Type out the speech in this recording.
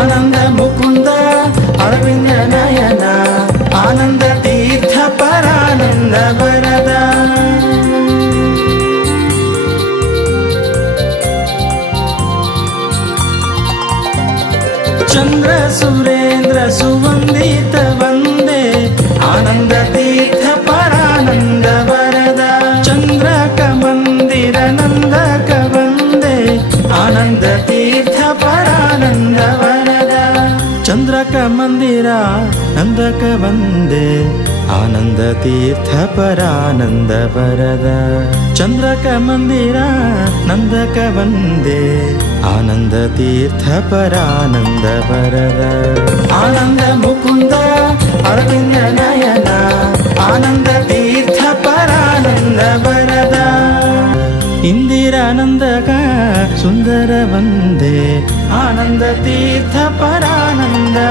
मुकुन्द अरविन्द नयनानन्द तीर्थ परानन्द वरदा चन्द्र सुरेन्द्र वन्दे आनन्द तीर्थ परानन्द वरदा चन्द्रक मन्दिरनन्दक वन्दे आनन्द तीर्थ परानन्द சந்திரக மந்திரா நந்தக வந்து ஆனந்த தீர்த்த பரானந்த பரத சந்திரக மந்திரா நந்தக வந்தே ஆனந்த தீர்த்த பரானந்த பரத ஆனந்த முகுந்த அரவிந்த நயனா ஆனந்த தீர்த்த பரானந்த பரத இந்திரானந்த सुन्दर वन्दे आनन्दतीर्थपरानन्द